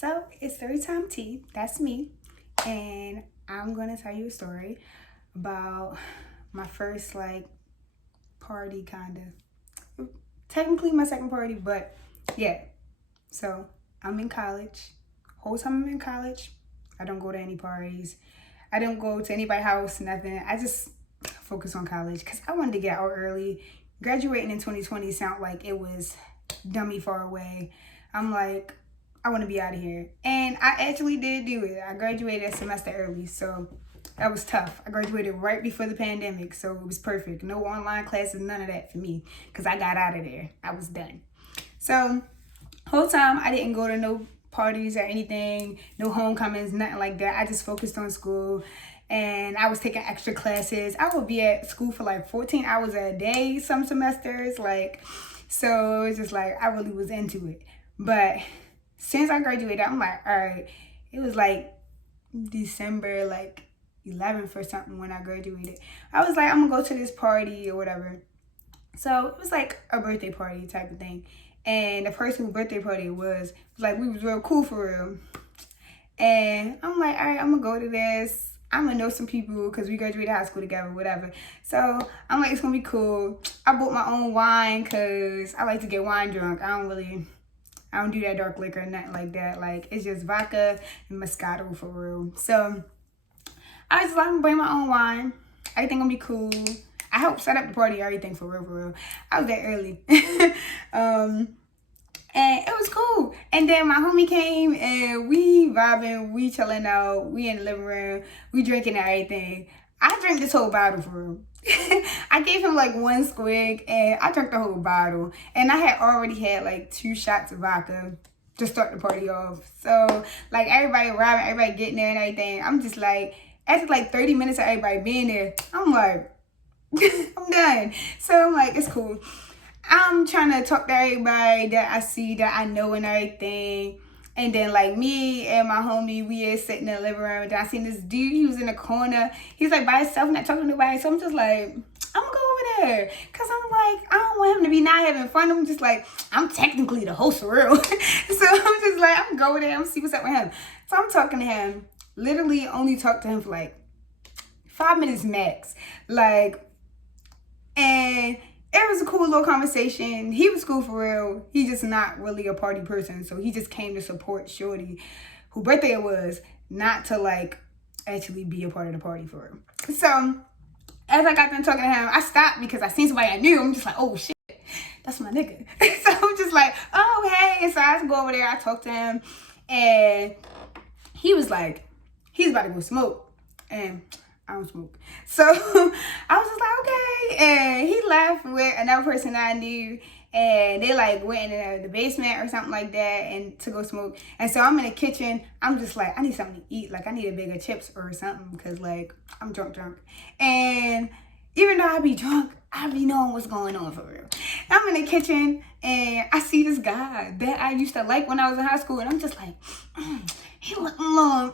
So it's story time tea. That's me. And I'm gonna tell you a story about my first party kinda. Technically my second party, but yeah. So I'm in college. Whole time I'm in college, I don't go to any parties. I don't go to anybody's house, nothing. I just focus on college because I wanted to get out early. Graduating in 2020 sound like it was dummy far away. I'm like, I want to be out of here. And I actually did do it. I graduated a semester early, so that was tough. I graduated right before the pandemic, so it was perfect. No online classes, none of that for me, because I got out of there. I was done. So, whole time I didn't go to no parties or anything, no homecomings, nothing like that. I just focused on school. And I was taking extra classes. I would be at school for like 14 hours a day some semesters. So it was just like, I really was into it. But since I graduated, I'm like, all right, it was like December 11th or something when I graduated. I was like, I'm gonna go to this party or whatever. So it was like a birthday party type of thing. And the person whose birthday party it was like, we was real cool for real. And I'm like, all right, I'm gonna go to this. I'm gonna know some people because we graduated high school together, whatever. So I'm like, it's gonna be cool. I bought my own wine because I like to get wine drunk. I don't do that dark liquor, nothing like that. Like, it's just vodka and Moscato for real. So I was like, I'm gonna bring my own wine. Everything gonna be cool. I helped set up the party, everything for real. I was there early. And it was cool. And then my homie came and we vibing, we chilling out, we in the living room, we drinking everything. I drank this whole bottle for real. I gave him like one squig and I drank the whole bottle. And I had already had like 2 shots of vodka to start the party off. So like everybody arriving, everybody getting there and everything. I'm just like, after like 30 minutes of everybody being there, I'm like, I'm done. So I'm like, it's cool. I'm trying to talk to everybody that I see, that I know and everything. And then like me and my homie, we is sitting in the living room. And then I seen this dude, he was in the corner. He's like by himself, not talking to nobody. So I'm just like, I'm gonna go over there. Cause I'm like, I don't want him to be not having fun. I'm just like, I'm technically the host for real. So I'm just like, I'm gonna go over there, I'm gonna see what's up with him. So I'm talking to him. Literally only talked to him for like 5 minutes max. And it was a cool little conversation. He was cool for real. He's just not really a party person. So he just came to support Shorty, whose birthday it was, not to actually be a part of the party for real. So as I got done talking to him, I stopped because I seen somebody I knew. I'm just like, oh shit, that's my nigga. So I'm just like, oh hey. And so I go over there, I talked to him, and he was like, he's about to go smoke. And I don't smoke. So I was just like, okay. And he left with another person that I knew. And they went in the basement or something like that and to go smoke. And so I'm in the kitchen. I'm just like, I need something to eat. I need a bag of chips or something because I'm drunk. And even though I be drunk, I be knowing what's going on for real. I'm in the kitchen and I see this guy that I used to like when I was in high school. And I'm just like, he look long.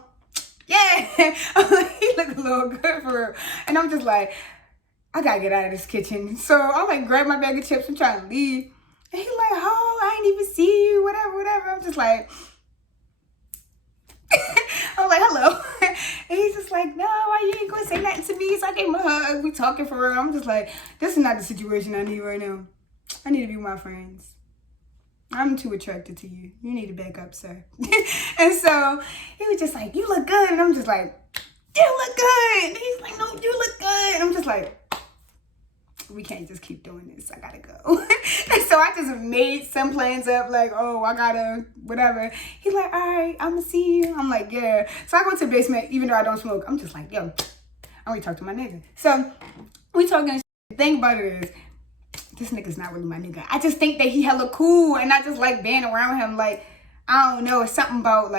Yeah, he looked a little good for real. And I'm just like, I gotta get out of this kitchen. So I grab my bag of chips and try to leave. And he like, oh, I ain't even see you, whatever. I'm just like, I'm like, hello. And he's just like, no, why you ain't gonna say nothing to me? So I gave him a hug. We talking for real. I'm just like, this is not the situation I need right now. I need to be with my friends. I'm too attracted to you. You need to back up, sir. And so he was just like, you look good. And I'm just like, you look good. And he's like, no, you look good. And I'm just like, we can't just keep doing this. I gotta go. And so I just made some plans up oh, I gotta, whatever. He's like, all right, I'm gonna see you. I'm like, yeah. So I go to the basement, even though I don't smoke. I'm just like, yo, I only talk to my nigga. So we talking. The thing about it is, this nigga's not really my nigga. I just think that he hella cool and I just like being around him. I don't know, it's something about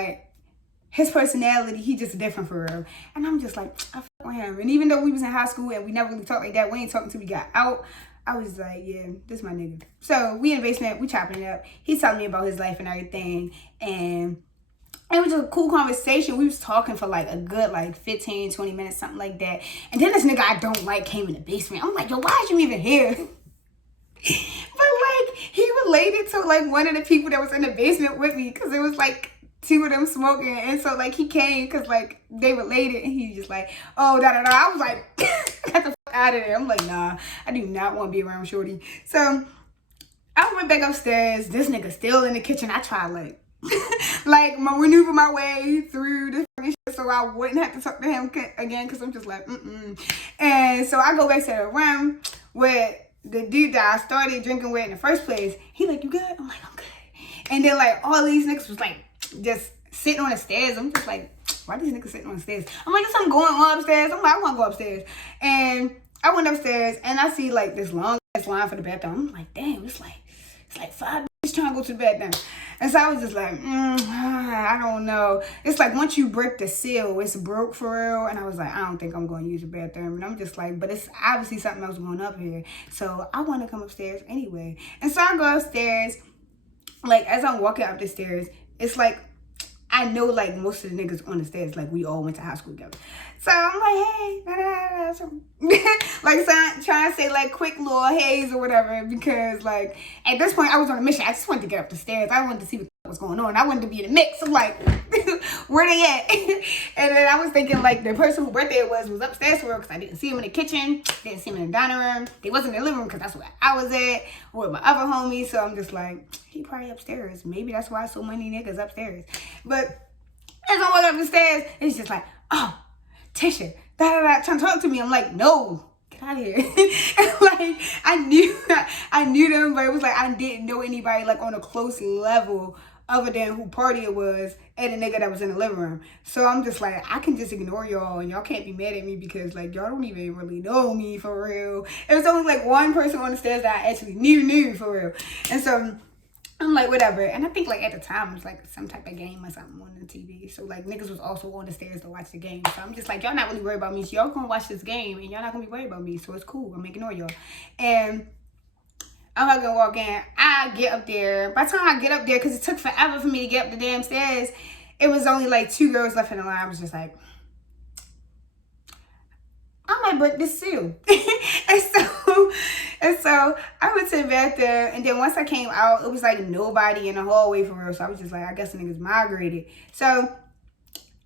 his personality. He just different for real. And I'm just like, I fuck with him. And even though we was in high school and we never really talked like that, we ain't talking until we got out. I was like, yeah, this my nigga. So we in the basement, we chopping it up. He's telling me about his life and everything. And it was just a cool conversation. We was talking for a good 15, 20 minutes, something like that. And then this nigga I don't like came in the basement. I'm like, yo, why is you even here? But he related to one of the people that was in the basement with me because it was two of them smoking, and so like he came because like they related, and he just like, oh, da da da. I was like, got the fuck out of there. I'm like, nah, I do not want to be around shorty. So I went back upstairs. This nigga still in the kitchen. I tried like like maneuver my way through the shit so I wouldn't have to talk to him again, because I'm just like And so I go back to the room with the dude that I started drinking with in the first place. He like, you good? I'm like, I'm good. And then like all these niggas was like just sitting on the stairs. I'm just like, why these niggas sitting on the stairs? I'm like, there's something going on upstairs. I'm like, I want to go upstairs. And I went upstairs and I see like this long ass line for the bathroom. I'm like, damn, it's like 5 bitches trying to go to the bathroom. And so I was just like, I don't know. It's like once you break the seal, it's broke for real. And I was like, I don't think I'm going to use the bathroom. And I'm just like, but it's obviously something else going up here. So I want to come upstairs anyway. And so I go upstairs. Like as I'm walking up the stairs, it's like I know like most of the niggas on the stairs, like we all went to high school together. So I'm like, hey, like so trying to say like quick little haze or whatever, because like at this point I was on a mission. I just wanted to get up the stairs. I wanted to see what was going on. I wanted to be in the mix. I'm like, where they at? And then I was thinking like the person whose birthday it was upstairs for real, because I didn't see him in the kitchen, didn't see him in the dining room. They wasn't in the living room because that's where I was at with my other homies. So I'm just like, he probably upstairs. Maybe that's why so many niggas upstairs. But as I'm walking up the stairs, it's just like, oh, Tisha, trying to talk to me. I'm like, no, get out of here. And like, I knew them, but it was like, I didn't know anybody like on a close level other than who party it was and the nigga that was in the living room. So I'm just like, I can just ignore y'all and y'all can't be mad at me because like, y'all don't even really know me for real. It was only like one person on the stairs that I actually knew for real. And so I'm like, whatever. And I think like at the time it was like some type of game or something on the TV. So like niggas was also on the stairs to watch the game. So I'm just like, y'all not really worried about me. So y'all gonna watch this game and y'all not gonna be worried about me. So it's cool. I'm gonna ignore y'all. And I'm not gonna walk in. I get up there. By the time I get up there, because it took forever for me to get up the damn stairs, it was only like 2 girls left in the line. I was just like, I might break this seal. and so I went to the bathroom, and then once I came out, it was like nobody in the hallway for real. So I was just like, I guess the niggas migrated. So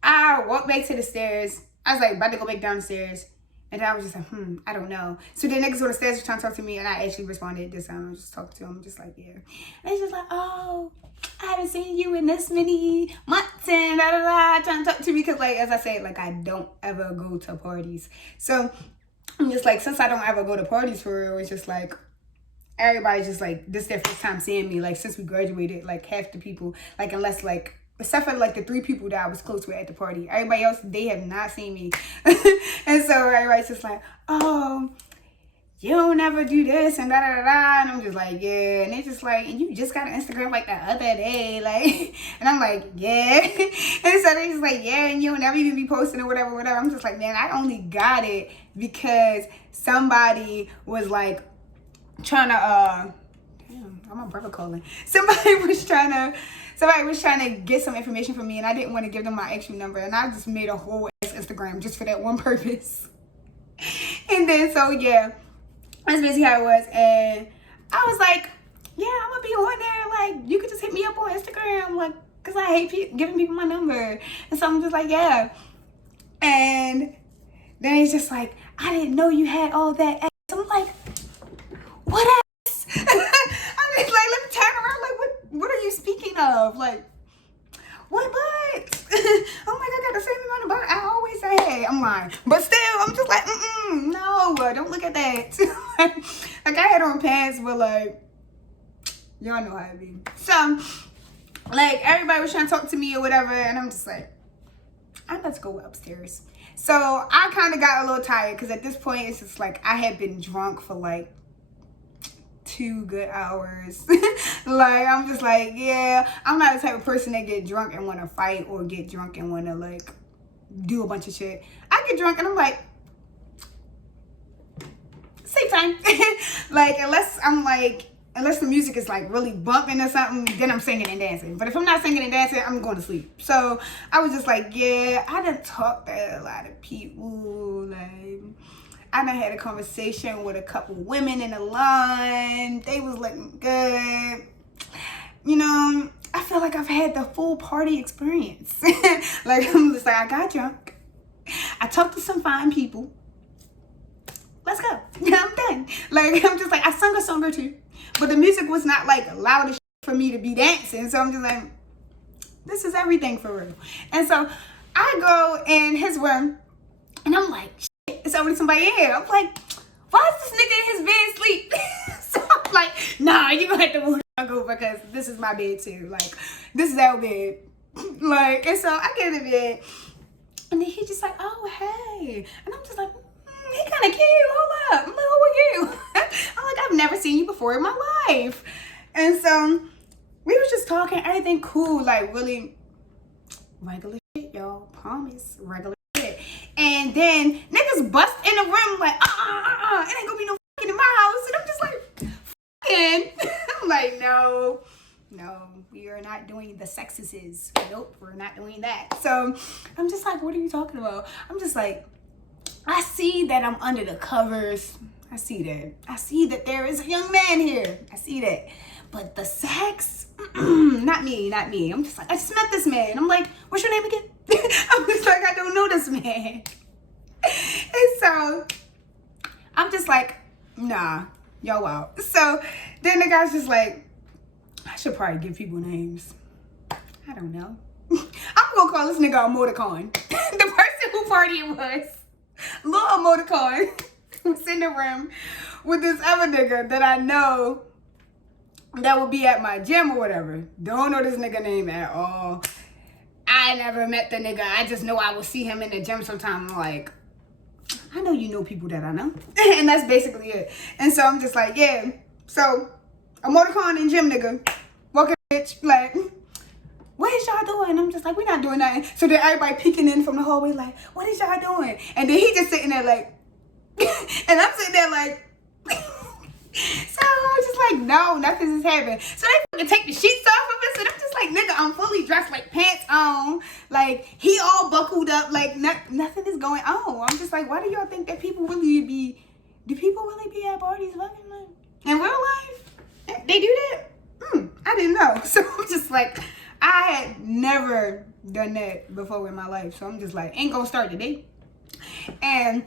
I walked back to the stairs. I was like about to go back down the stairs. And I was just like, I don't know. So the niggas on the stairs were trying to talk to me, and I actually responded this time. I was just talking to them, just like, yeah. And it's just like, oh, I haven't seen you in this many months, and trying to talk to me. Because, like, as I said, like, I don't ever go to parties. So I'm just like, since I don't ever go to parties for real, it's just like, everybody's just like, this is their first time seeing me. Like, since we graduated, like, half the people, like, unless, like, except for like the 3 people that I was close with at the party. Everybody else, they have not seen me. And so everybody's just like, oh, you don't ever do this and da-da-da-da. And I'm just like, yeah. And they just like, and you just got an Instagram like the other day. Like, and I'm like, yeah. And so they just like, yeah, and you don't never even be posting or whatever. I'm just like, man, I only got it because somebody was like trying to, damn, my brother calling. Somebody was trying to get some information from me, and I didn't want to give them my actual number, and I just made a whole ass Instagram just for that one purpose. And then so yeah, that's basically how it was. And I was like, yeah, I'm gonna be on there, like you could just hit me up on Instagram, like, because I hate giving people my number. And so I'm just like, yeah. And then he's just like, I didn't know you had all that ass. I'm like, what ass? I'm just like, let me turn around, like, what are you speaking of? Like, what butt? Oh my God, I got the same amount of butt I always say. I'm lying. But still, I'm just like, no, don't look at that. Like, I had on pants, but like, y'all know how it be. So, like, everybody was trying to talk to me or whatever, and I'm just like, I'm about to go upstairs. So, I kind of got a little tired, because at this point, it's just like, I had been drunk for like 2 good hours. Like, I'm just like, yeah, I'm not the type of person that get drunk and want to fight or get drunk and want to like do a bunch of shit. I get drunk and I'm like, same time. Like, unless the music is like really bumping or something, then I'm singing and dancing. But if I'm not singing and dancing, I'm going to sleep. So I was just like, yeah, I done talked to a lot of people. Like, I done had a conversation with a couple women in the line. They was looking good. you know, I feel like I've had the full party experience. Like, I'm just like, I got drunk. I talked to some fine people. Let's go. Yeah, I'm done. Like, I'm just like, I sung a song or two, but the music was not like loud as for me to be dancing. So I'm just like, this is everything for real. And so I go in his room and I'm like, shit, it's already somebody in here. I'm like, why is this nigga in his bed asleep? So I'm like, nah, you gonna have to move the fuck over because this is my bed too. Like, this is our bed. Like, and so I get in the bed and then he just like, oh, hey. And I'm just like, he kind of cute. Hold up. I'm like, who are you? I'm like, I've never seen you before in my life. And so we was just talking, everything cool, like really regular shit, y'all. Promise, regular shit. And then niggas bust in the room like, it ain't gonna be no fucking in my house. And I'm just like, fucking. I'm like, no, we are not doing the sexes. Nope, we're not doing that. So I'm just like, what are you talking about? I'm just like, I see that I'm under the covers. I see that there is a young man here. I see that. But the sex, not me. I'm just like, I just met this man. I'm like, what's your name again? I'm just like, I don't know this man. And so I'm just like, nah, y'all out. So then the guy's just like, I should probably give people names. I don't know. I'm gonna call this nigga Emoticon. The person who partied was little Emoticon was in the room with this other nigga that I know that would be at my gym or whatever. Don't know this nigga name at all. I never met the nigga. I just know I will see him in the gym sometime. I'm like, I know you know people that I know. And that's basically it. And so I'm just like, yeah. So Emoticon and gym nigga walking bitch like, what is y'all doing? I'm just like, we're not doing nothing. So then everybody peeking in from the hallway like, what is y'all doing? And then he just sitting there like, and I'm sitting there like, so I'm just like, no, nothing is happening. So they fucking take the sheets off of us, and I'm just like, nigga, I'm fully dressed, like pants on, like he all buckled up, like nothing is going on. I'm just like, why do y'all think that people really be? Do people really be at parties fucking like in real life? They do that? I didn't know. So I'm just like, I had never done that before in my life. So I'm just like, ain't gonna start today. And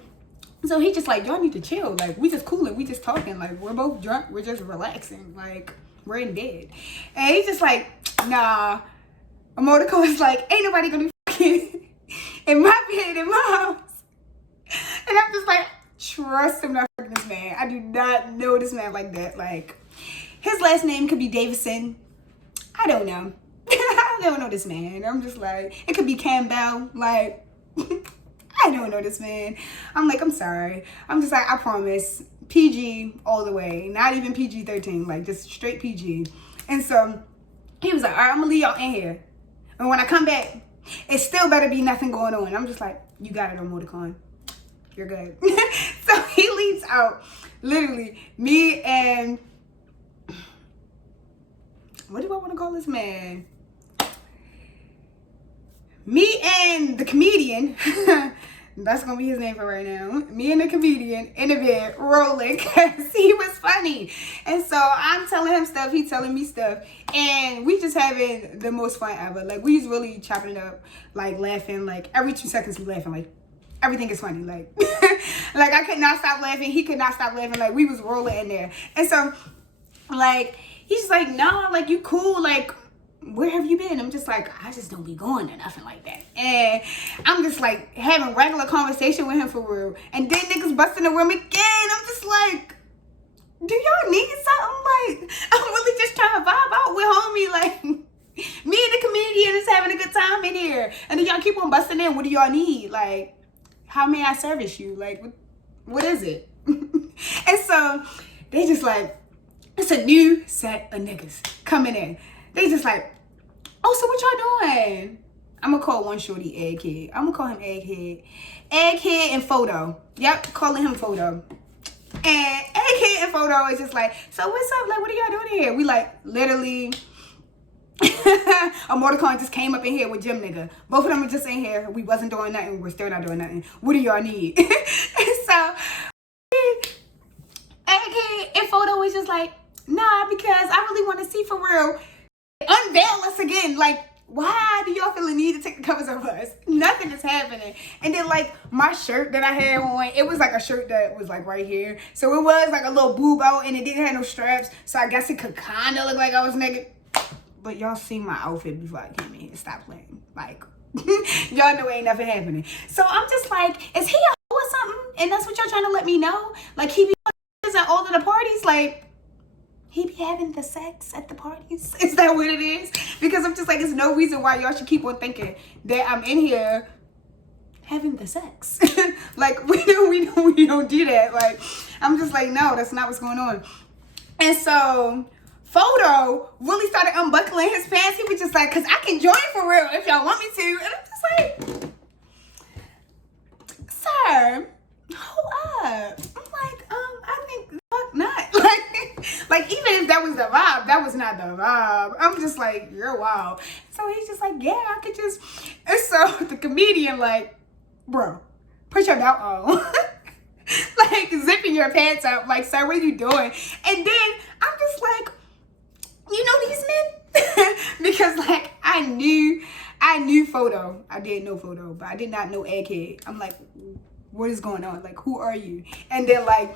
so he just like, y'all need to chill. Like, we just cooling. We just talking. Like, we're both drunk. We're just relaxing. Like, we're in bed. And he's just like, nah. Emoticon is like, ain't nobody gonna be fucking in my bed, in my house. And I'm just like, trust him not fucking this man. I do not know this man like that. Like, his last name could be Davison. I don't know. I don't know this man. I'm just like, it could be Campbell. Like, I don't know this man. I'm like, I'm sorry. I'm just like, I promise. PG all the way. Not even PG-13. Like, just straight PG. And so, he was like, all right, I'm going to leave y'all in here. And when I come back, it still better be nothing going on. I'm just like, you got it on Emoticon. You're good. So, he leaves out. Literally, me and... what do I want to call this man? Me and the comedian, that's gonna be his name for right now. Me and the comedian in the bed rolling because he was funny. And so I'm telling him stuff, he telling me stuff. And we just having the most fun ever. Like, we was really chopping it up, like laughing. Like, every 2 seconds we laughing. Like, everything is funny. Like, like I could not stop laughing. He could not stop laughing. Like, we was rolling in there. And so, like, he's like, no, like, you cool. Like, where have you been? I'm just like, I just don't be going to nothing like that. And I'm just like having regular conversation with him for real. And then niggas busting the room again. I'm just like, do y'all need something? Like, I'm really just trying to vibe out with homie. Like, me and the comedian is having a good time in here. And then y'all keep on busting in. What do y'all need? Like, how may I service you? Like, what is it? And so they just like, it's a new set of niggas coming in. They just like, oh, so what y'all doing? I'm gonna call one shorty Egghead. I'm gonna call him Egghead. Egghead and Photo. Yep, calling him Photo. And Egghead and Photo is just like, so what's up? Like, what are y'all doing here? We like, literally, Emoticon just came up in here with Gym Nigga. Both of them are just in here. We wasn't doing nothing. We're still not doing nothing. What do y'all need? And so, Egghead and Photo was just like, nah, because I really want to see for real unveil us again. Like, why do y'all feel the need to take the covers off us? Nothing is happening. And then like my shirt that I had on, it was like a shirt that was like right here. So it was like a little boob out and it didn't have no straps. So I guess it could kind of look like I was naked. But y'all seen my outfit before I came in here. Stop playing. Like, y'all know ain't nothing happening. So I'm just like, is he a hoe or something? And that's what y'all trying to let me know? Like he be at all of the parties, like, he be having the sex at the parties? Is that what it is? Because I'm just like, there's no reason why y'all should keep on thinking that I'm in here having the sex. Like, we don't do that. Like, I'm just like, no, that's not what's going on. And so, Photo really started unbuckling his pants. He was just like, because I can join for real if y'all want me to. And I'm just like, sir, hold up. I'm like, I think fuck not. Like even if that was the vibe, that was not the vibe. I'm just like, you're wild. So he's just like, yeah, I could just. And so the comedian like, bro, put your belt on. Like zipping your pants up. Like, sir, what are you doing? And then I'm just like, you know these men? Because like I knew Photo. I did know Photo, but I did not know Egghead. I'm like, what is going on? Like, who are you? And then like,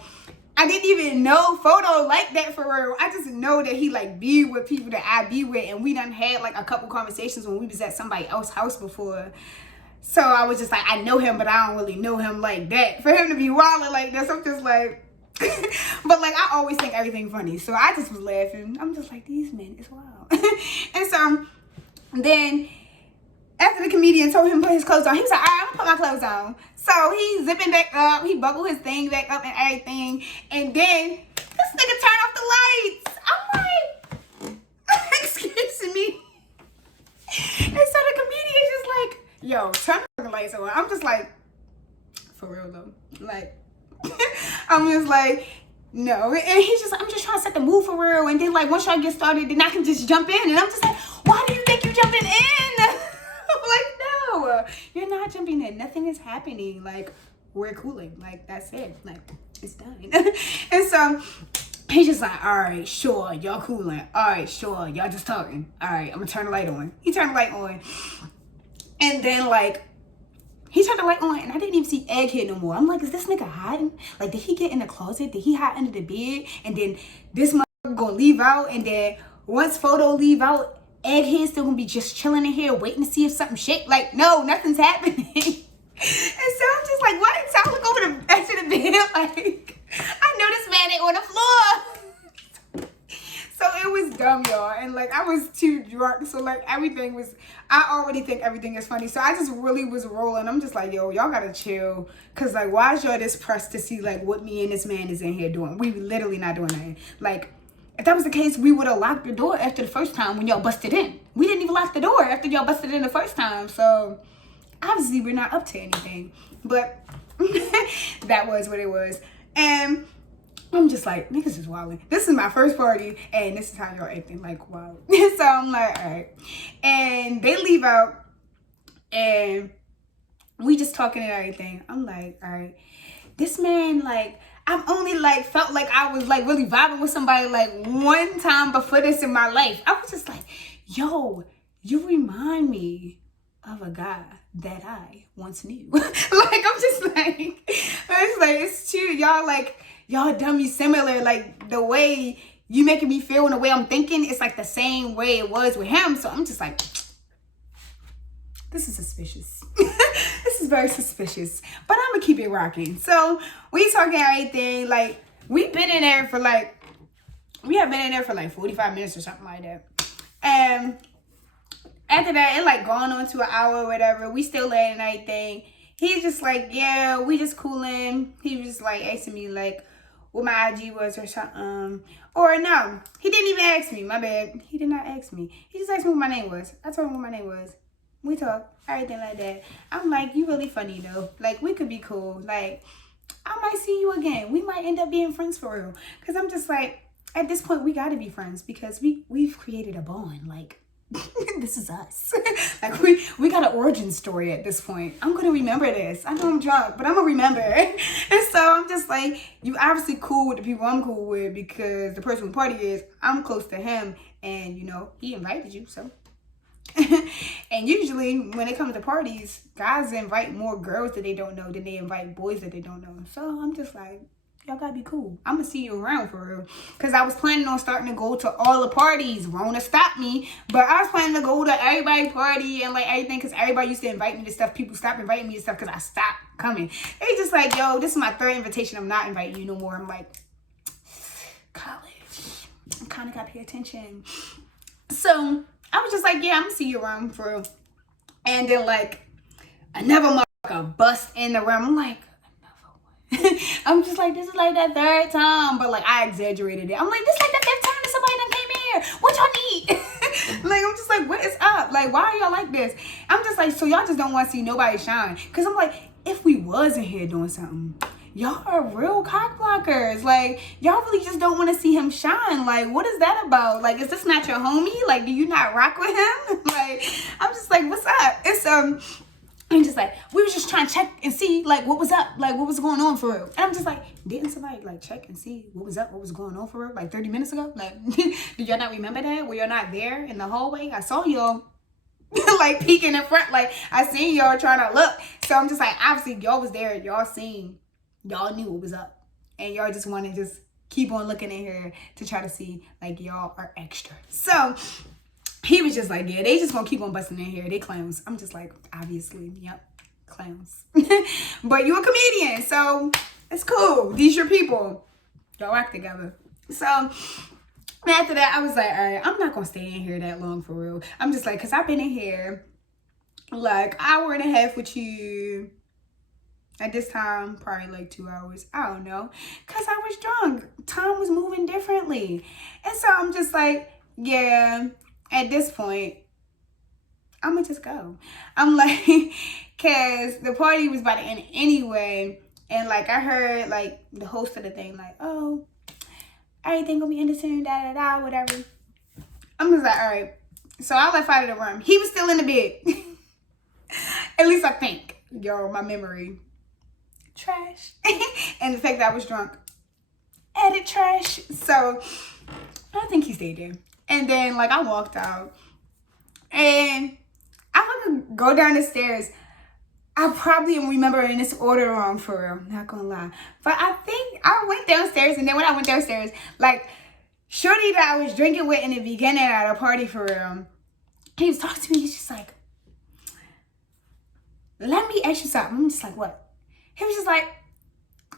I didn't even know Photo like that for real. I just know that he like be with people that I be with, and we done had like a couple conversations when we was at somebody else's house before. So I was just like, I know him, but I don't really know him like that. For him to be wilding like this, I'm just like, but like I always think everything funny. So I just was laughing. I'm just like, these men is wild. And so then after the comedian told him to put his clothes on, he was like, all right, I'm gonna put my clothes on. So he zipping back up, he buckled his thing back up and everything. And then this nigga turned off the lights. I'm like, excuse me. And so the comedian's just like, yo, turn the lights on. I'm just like, for real though. Like, I'm just like, no. And he's just like, I'm just trying to set the mood for real. And then like, once y'all get started, then I can just jump in. And I'm just like, why do you think you're jumping in? I'm like, no, you're not jumping in. Nothing is happening. Like, we're cooling. Like, that's it. Like, it's done. And so he's just like, all right, sure, y'all cooling. All right, sure, y'all just talking. All right, I'm gonna turn the light on. He turned the light on. And then like, he turned the light on and I didn't even see Egghead no more. I'm like, is this nigga hiding? Like, did he get in the closet? Did he hide under the bed? And then this motherfucker gonna leave out, and then once Photo leave out, Egghead still gonna be just chilling in here waiting to see if something shake. Like, no, nothing's happening. And so I'm just like, why didn't I look over the edge of the bed? Like, I know this man ain't on the floor. So it was dumb, y'all. And like, I was too drunk. So like, everything was, I already think everything is funny. So I just really was rolling. I'm just like, yo, y'all gotta chill. Cause like, why is y'all this pressed to see like what me and this man is in here doing? We literally not doing that. Like, if that was the case, we would have locked the door after the first time when y'all busted in. We didn't even lock the door after y'all busted in the first time. So obviously we're not up to anything. But that was what it was. And I'm just like, niggas is wilding. This is my first party, and this is how y'all acting like wild. So I'm like, all right. And they leave out, and we just talking and everything. I'm like, all right. This man, like, I've only like felt like I was like really vibing with somebody like one time before this in my life. I was just like, yo, you remind me of a guy that I once knew. Like, I'm just like, it's true. Y'all dummy similar. Like, the way you making me feel and the way I'm thinking, it's like the same way it was with him. So I'm just like, this is suspicious. This is very suspicious. But I'm gonna keep it rocking. So we talking everything. Like, we have been in there for like 45 minutes or something like that. And after that, it like gone on to an hour or whatever. We still letting everything. He's just like, yeah, we just cooling. He was just like asking me like what my IG was or something. Or no, he didn't even ask me. My bad. He did not ask me. He just asked me what my name was. I told him what my name was. We talk, everything like that. I'm like, you really funny though. Like, we could be cool. Like, I might see you again. We might end up being friends for real. Because I'm just like, at this point, we got to be friends because we've created a bond. Like, this is us. Like, we got an origin story at this point. I'm going to remember this. I know I'm drunk, but I'm going to remember. And so I'm just like, you obviously cool with the people I'm cool with because the person who party is, I'm close to him. And, you know, he invited you, so. And usually when it comes to parties, guys invite more girls that they don't know than they invite boys that they don't know. So I'm just like, y'all gotta be cool. I'm gonna see you around for real. Because I was planning on starting to go to all the parties. Rona stopped me. But I was planning to go to everybody's party and like everything. Because everybody used to invite me to stuff. People stopped inviting me to stuff because I stopped coming. They just like, yo, this is my third invitation. I'm not inviting you no more. I'm like, college. I kind of got to pay attention. So I was just like, yeah, I'm gonna see you around for real. And then like another motherfucker bust in the room. I'm like, I'm just like, this is like that third time, but like I exaggerated it. I'm like, this is like the fifth time that somebody done came in here. What y'all need? Like, I'm just like, what is up? Like, why are y'all like this? I'm just like, so y'all just don't want to see nobody shine. Cause I'm like, if we was in here doing something, y'all are real cock blockers. Like, y'all really just don't want to see him shine. Like, what is that about? Like, is this not your homie? Like, do you not rock with him? Like, I'm just like, what's up? It's and just like, we was just trying to check and see, like, what was up? Like, what was going on for real? And I'm just like, didn't somebody, like, check and see what was up? What was going on for real? Like, 30 minutes ago? Like, do y'all not remember that? Were y'all not there in the hallway? I saw y'all, like, peeking in front. Like, I seen y'all trying to look. So I'm just like, obviously, y'all was there. Y'all seen. Y'all knew what was up. And y'all just want to just keep on looking in here to try to see, like, y'all are extra. So he was just like, yeah, they just gonna keep on busting in here. They clowns. I'm just like, obviously, yep, clowns. But you a comedian, so it's cool. These your people. Y'all rock together. So after that, I was like, all right, I'm not gonna stay in here that long for real. I'm just like, cause I've been in here like hour and a half with you. At this time, probably like 2 hours. I don't know. Cause I was drunk. Time was moving differently. And so I'm just like, yeah. At this point, I'm gonna just go. I'm like, cause the party was about to end anyway. And like, I heard like the host of the thing, like, oh, everything gonna be ended soon, da da da, whatever. I'm just like, all right. So I left out of the room. He was still in the bed. At least I think. Yo, my memory. Trash. And the fact that I was drunk. Added trash. So I think he stayed there. And then, like, I walked out. And I want to go down the stairs. I probably am remembering this order wrong for real. Not gonna lie. But I think I went downstairs. And then when I went downstairs, like, shorty that I was drinking with in the beginning at a party for real, he was talking to me. He's just like, let me ask you something. I'm just like, what? He was just like,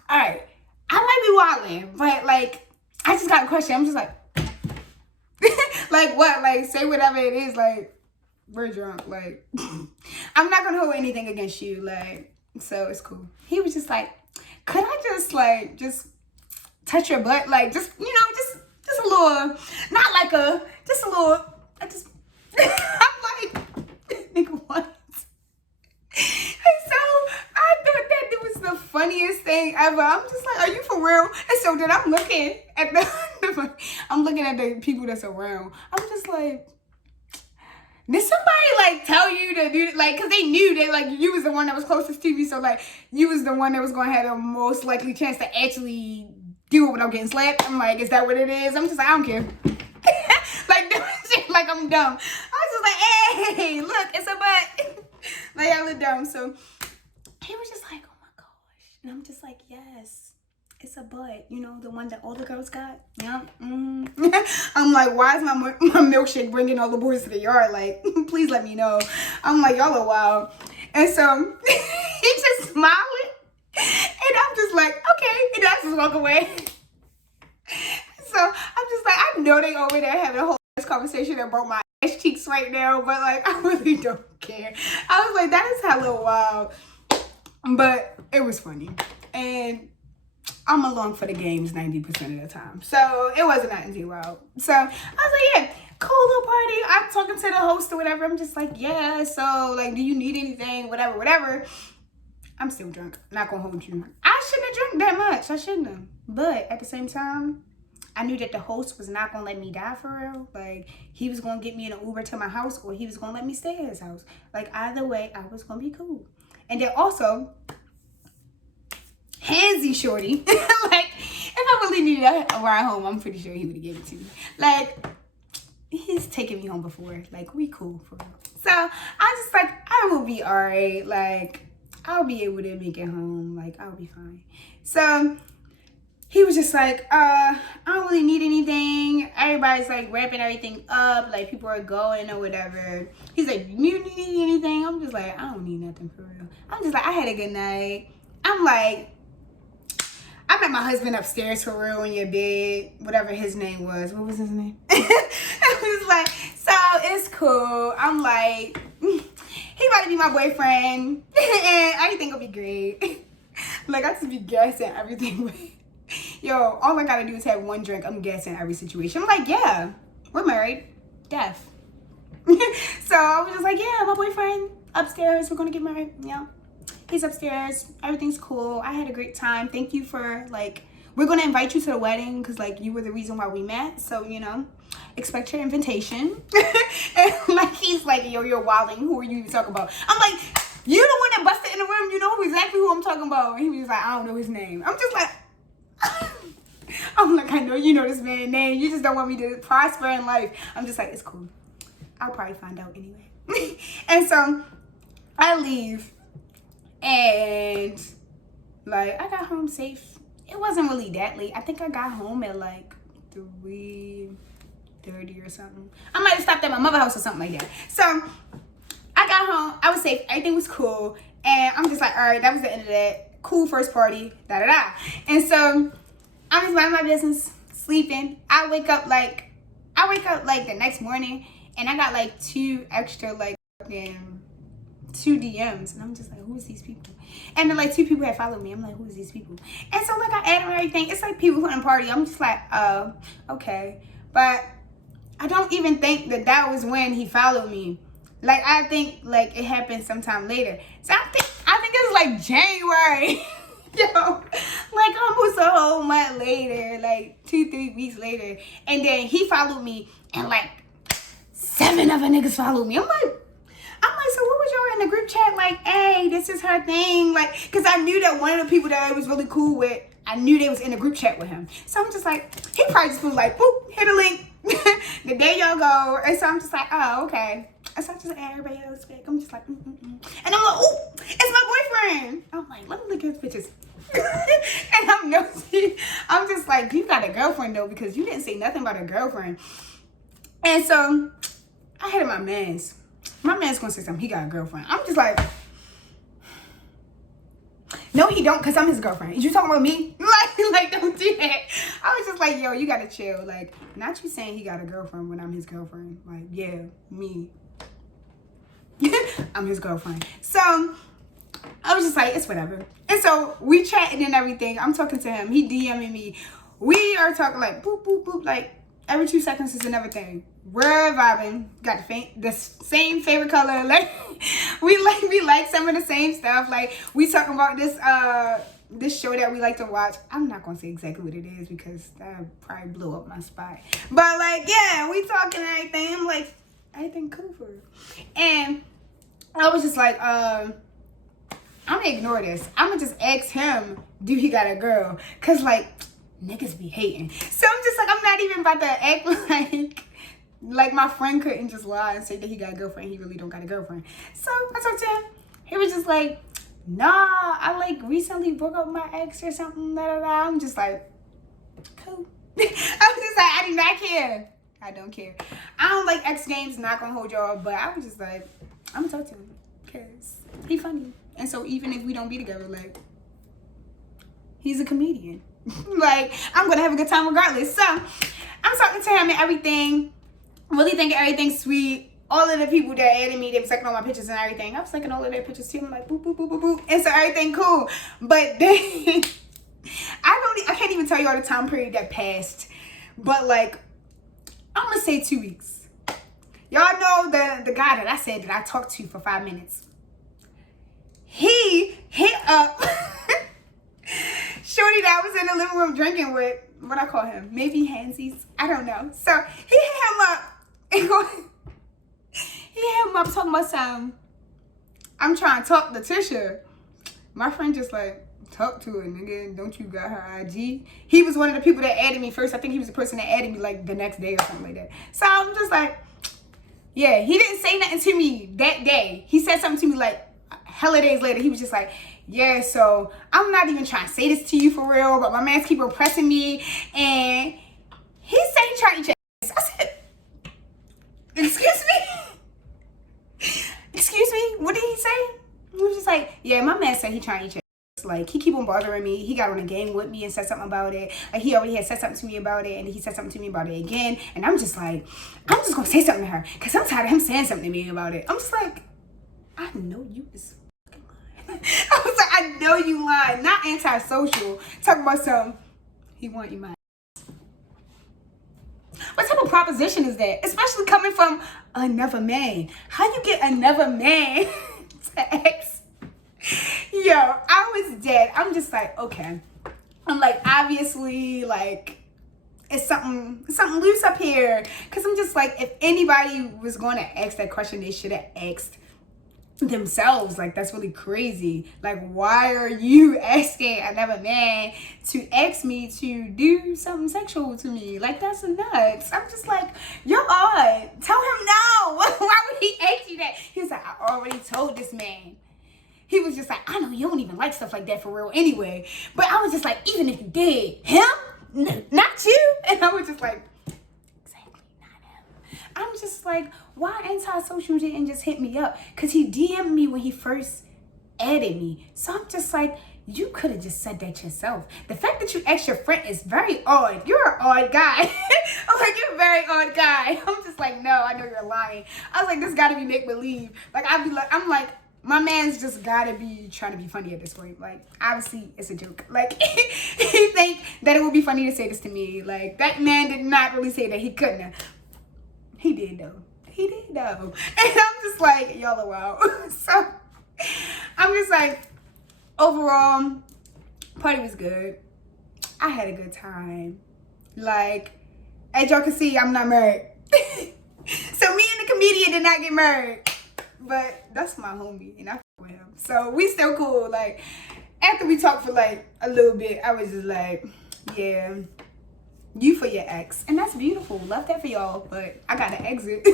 all right, I might be wilding, but, like, I just got a question. I'm just like, like, what? Like, say whatever it is. Like, we're drunk. Like, I'm not going to hold anything against you. Like, so it's cool. He was just like, could I just, like, just touch your butt? Like, just, you know, just a little, not like a, just a little, I just, I'm like, nigga, what? And so I thought that it was the funniest thing ever. I'm just like, are you for real? And so then I'm looking at the people that's around. I'm just like, did somebody like tell you to do like, cause they knew that like you was the one that was closest to me, so like you was the one that was gonna have the most likely chance to actually do it without getting slapped. I'm like, is that what it is? I'm just like, I don't care. Like doing shit like I'm dumb. I was just like, hey, look, it's a butt. Like I look dumb. So he was just like, oh my gosh. And I'm just like, yes, it's a butt. You know, the one that all the girls got. Yeah. I'm like, why is my milkshake bringing all the boys to the yard? Like, please let me know. I'm like, y'all are wild. And so he just smiling. And I'm just like, okay. And I just walk away. So I'm just like, I know they over there having a whole conversation about my ass cheeks right now, but like, I really don't care. I was like, that is hella wild. But it was funny. And I'm along for the games 90% of the time. So it wasn't nothing too wild. So I was like, yeah, cool little party. I'm talking to the host or whatever. I'm just like, yeah, so like, do you need anything? Whatever. I'm still drunk. Not gonna hold you. I shouldn't have drank that much. I shouldn't have. But at the same time, I knew that the host was not gonna let me die for real. Like, he was gonna get me in an Uber to my house, or he was gonna let me stay at his house. Like, either way, I was gonna be cool. And then also, handsy shorty. Like, if I really needed a ride home, I'm pretty sure he would have given it to me. Like, he's taken me home before. Like, we cool for real. So I'm just like, I will be all right. Like, I'll be able to make it home. Like, I'll be fine. So he was just like, I don't really need anything. Everybody's like wrapping everything up. Like, people are going or whatever. He's like, you need anything? I'm just like, I don't need nothing for real. I'm just like, I had a good night. I'm like, I met my husband upstairs for real in your bed, whatever his name was. What was his name? I was like, so it's cool. I'm like, he about to be my boyfriend, and everything will be great. Like, I just be gassing everything. Yo, all I gotta do is have one drink. I'm gassing every situation. I'm like, yeah, we're married. Deaf. So I was just like, yeah, my boyfriend upstairs. We're gonna get married. Yeah. He's upstairs. Everything's cool. I had a great time. Thank you for, like, we're going to invite you to the wedding because, like, you were the reason why we met. So, you know, expect your invitation. And, like, he's like, yo, you're wilding. Who are you even talking about? I'm like, you the one that busted in the room. You know exactly who I'm talking about. And he was like, I don't know his name. I'm just like, I'm like, I know you know this man's name. You just don't want me to prosper in life. I'm just like, it's cool. I'll probably find out anyway. And so I leave. And, like, I got home safe. It wasn't really that late. I think I got home at, like, 3:30 or something. I might have stopped at my mother's house or something like that. So, I got home. I was safe. Everything was cool. And I'm just like, all right, that was the end of that. Cool first party. Da-da-da. And so, I'm just minding my business, sleeping. I wake up, like, the next morning. And I got, like, 2 extra, like, fucking 2 DMs, and I'm just like, who is these people? And then, like, 2 people had followed me. I'm like, who is these people? And so, like, I added everything. It's like people putting a party. I'm just like, oh, okay. But I don't even think that was when he followed me. Like, I think, like, it happened sometime later. So I think it was like January. Yo, like, almost a whole month later, like 2-3 weeks later. And then he followed me, and like 7 other niggas followed me. I'm like, so what was y'all in the group chat? Like, hey, this is her thing. Like, because I knew that one of the people that I was really cool with, I knew they was in the group chat with him. So I'm just like, he probably just was like, boop, hit a link. The day y'all go. And so I'm just like, oh, okay. And so I just add everybody else back. I'm just like, And I'm like, ooh, it's my boyfriend. I'm like, let me look at his pictures. And I'm nosy. I'm just like, you got a girlfriend though, because you didn't say nothing about a girlfriend. And so I had my man's. My man's gonna say something. He got a girlfriend. I'm just like, no, he don't, because I'm his girlfriend. Is you talking about me? Like, don't do that. I was just like, yo, you gotta chill. Like, not you saying he got a girlfriend when I'm his girlfriend. Like, yeah, me. I'm his girlfriend. So I was just like, it's whatever. And so we chatting and everything. I'm talking to him. He DMing me. We are talking like boop, boop, boop. Like every 2 seconds is another thing. We're vibing. Got the same favorite color. Like we like some of the same stuff. Like we talking about this show that we like to watch. I'm not gonna say exactly what it is because that would probably blow up my spot. But like, yeah, we talking and everything. I'm like, everything cool for you. And I was just like, I'm gonna ignore this. I'm gonna just ask him, do he got a girl? Cause like, niggas be hating. So I'm just like, I'm not even about to act like my friend couldn't just lie and say that he got a girlfriend. He really don't got a girlfriend. So I talked to him. He was just like, nah, I like recently broke up with my ex or something. Da, da, da. I'm just like, cool. I was just like, I do not care. I don't care. I don't like X Games, not gonna hold y'all, but I was just like, I'm gonna talk to him because he funny. And so even if we don't be together, like, he's a comedian. Like, I'm gonna have a good time regardless. So I'm talking to him and everything, really thinking everything's sweet. All of the people that added me, they was liking all my pictures and everything. I was liking all of their pictures too. I'm like, boop, boop, boop, boop, boop. And so everything cool. But then I can't even tell you all the time period that passed. But like, I'm gonna say 2 weeks. Y'all know the guy that I said that I talked to for 5 minutes. He hit up shorty that I was in the living room drinking with. What I call him? Maybe Hansies. I don't know. So he hit him up. He hit him up talking about some, I'm trying to talk to Tisha. My friend just like, talk to her, nigga. Don't you got her IG? He was one of the people that added me first. I think he was the person that added me like the next day or something like that. So I'm just like, yeah, he didn't say nothing to me that day. He said something to me like hella days later. He was just like, yeah, so I'm not even trying to say this to you for real, but my mans keep oppressing me, and he said he trying to eat your ass. I said, excuse me? Excuse me? What did he say? He was just like, yeah, my man said he trying to eat your ass. Like, he keep on bothering me. He got on a game with me and said something about it. Like, he already had said something to me about it, and he said something to me about it again. And I'm just like, I'm just going to say something to her, because I'm tired of him saying something to me about it. I'm just like, I know you is fucking lying. I was like, I know you lying. Not antisocial. Talking about something. He want you, my. What type of proposition is that? Especially coming from another man. How you get another man to ex? Yo, I was dead. I'm just like, okay. I'm like, obviously, like, it's something loose up here. Because I'm just like, if anybody was going to ask that question, they should have asked themselves. Like, that's really crazy. Like, why are you asking another man to ask me to do something sexual to me? Like, that's nuts. I'm just like, you're odd. Tell him no. Why would he ask you that? He was like, I already told this man. He was just like, I know you don't even like stuff like that for real anyway. But I was just like, even if you did, him? Not you? And I was just like, I'm just like, why antisocial didn't just hit me up? Because he DM'd me when he first added me. So I'm just like, you could have just said that yourself. The fact that you asked your friend is very odd. You're an odd guy. I'm like, you're a very odd guy. I'm just like, no, I know you're lying. I was like, this got to be make-believe. Like, I'm like, my man's just got to be trying to be funny at this point. Like, obviously, it's a joke. Like, he think that it would be funny to say this to me. Like, that man did not really say that. He couldn't have. He did though. He did though. And I'm just like, y'all are wild. So I'm just like, overall, party was good. I had a good time. Like, as y'all can see, I'm not married. So me and the comedian did not get married. But that's my homie and I fuck with him. So we still cool. Like, after we talked for like a little bit, I was just like, yeah, you for your ex. And that's beautiful. Love that for y'all. But I gotta exit.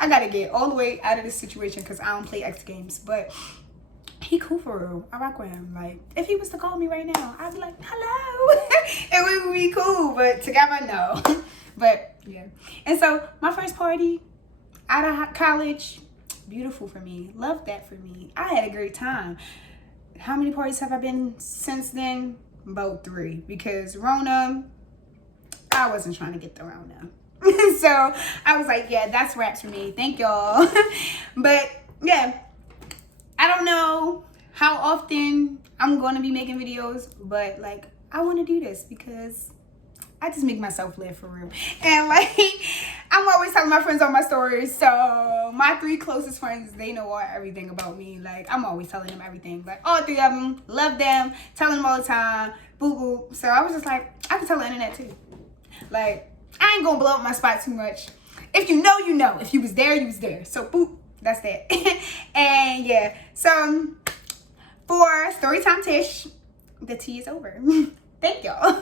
I gotta get all the way out of this situation because I don't play X games. But he cool for real. I rock with him. Like, if he was to call me right now, I'd be like, hello. And we would be cool. But together, no. But yeah. And so my first party out of college, beautiful for me. Love that for me. I had a great time. How many parties have I been since then? About 3. Because Rona, I wasn't trying to get the Rona. So I was like, yeah, that's wraps for me. Thank y'all. But yeah, I don't know how often I'm going to be making videos, but like, I want to do this because I just make myself live for real. And like, I'm always telling my friends on my stories. So my 3 closest friends, they know everything about me. Like, I'm always telling them everything. Like, all 3 of them, love them, telling them all the time, boo boo. So I was just like, I can tell the internet too. Like, I ain't gonna blow up my spot too much. If you know, you know. If you was there, you was there. So boop, that's that. And yeah, so for Storytime Tish, the tea is over. Thank y'all.